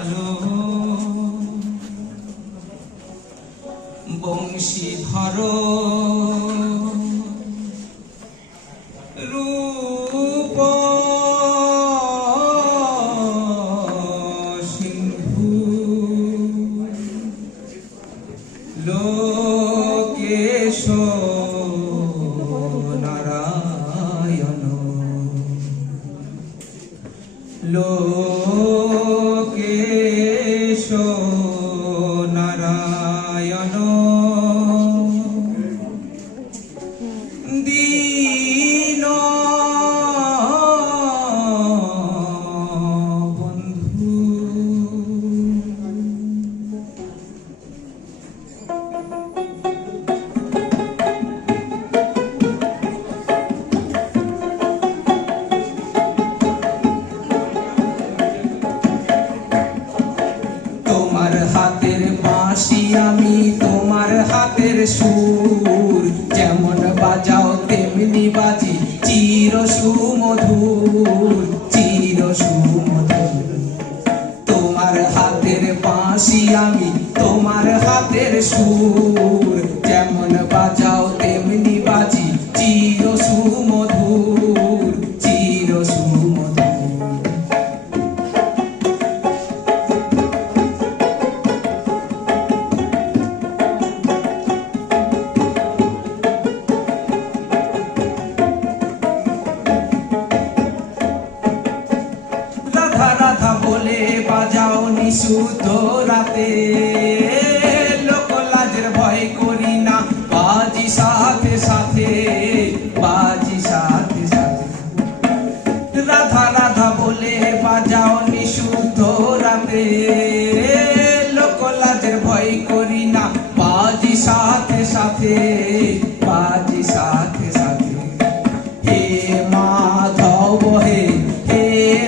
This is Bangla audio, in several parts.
গোপাল বংশীধর রূপ সিন্ধু লোকেশ নারায়ণ লোকেশ নারায়ণ দীন বন্ধু তোমার হাতের বাঁশি আমি তোমার হাতের সুর যেমন বাজাও তেমনি বাজি চির সুমধুর চির সুমধুর তোমার হাতের বাঁশি আমি তোমার হাতের সুর যেমন বাজাও তেমনি বাজি চির সুমধুর চির সুমধুর রাধা বলে বাজাও নিশুদ্ধ রাতে লোক লাজের ভয় করি না বাজি সাথে সাথে বাজি সাথে সাথে রাধা বলে বাজাও নিশুদ্ধ রাতে লোক লাজের ভয় করি না বাজি সাথে সাথে বাজি সাথে সাথে হে মাধব হে হে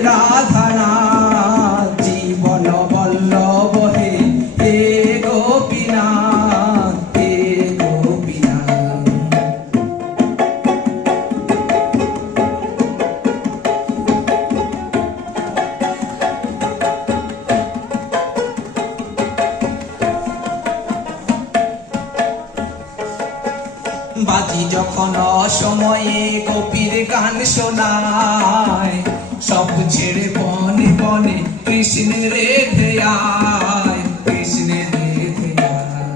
রাধানাথ জীবন বল্লভ হে হে গোপীনাথ হে গোপীনাথ বাজি যখন অসময়ে গোপীর গান শোনায় সব ছেড়ে বনে বনে কৃষ্ণের রেধে আয় কৃষ্ণের রেধে আয়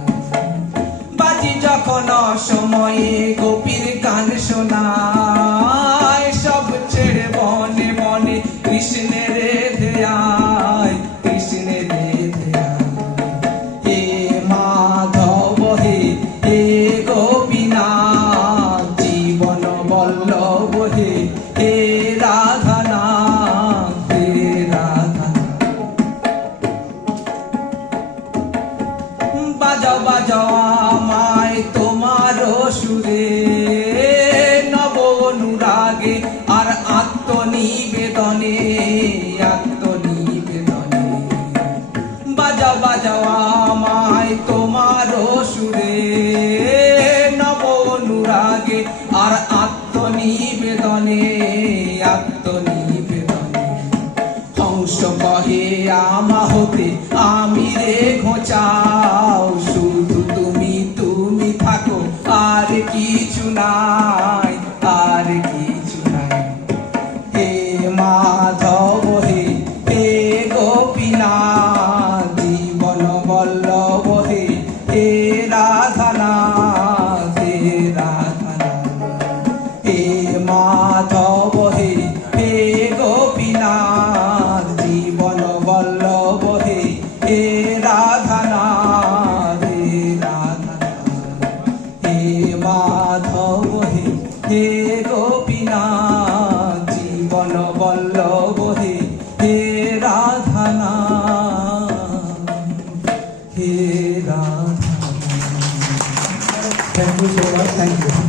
বাজি যখন অসময়ে গোপীর গান শোনায় সব ছেড়ে বনে বনে কৃষ্ণের রেধে আয় কৃষ্ণের রেধে আয় হে মাধব হে হে গোপীনাথ জীবন বল্লভ হে হে রাধানাথ হে রাধানাথ বাজাও বাজাও আমায় তোমার সুরে নব অনুরাগে আর আত্মনিবেদনে আত্মনিবেদনে বাজাও বাজাও আমায় তোমার সুরে নব অনুরাগে আর আত্মনিবেদনে আত্মনিবেদনে হংস কহে আমা হতে আমি রে ঘোচাও শুধু তুমি তুমি থাকো আর কিছু নাই আর কিছু নাই হে মাধব হে হে গোপীনাথ জীবন বল্লভ হে হে রাধানাথ হে রাধানাথ হে মাধব হে হে গোপীনাথ জীবন বল্লভ হে হে রাধানাথ হে রাধানাথ হে মাধব হে হে গোপীনাথ জীবন বল্লভ হে হে রাধানাথ হে Radhanath. Thank you so much. Thank you.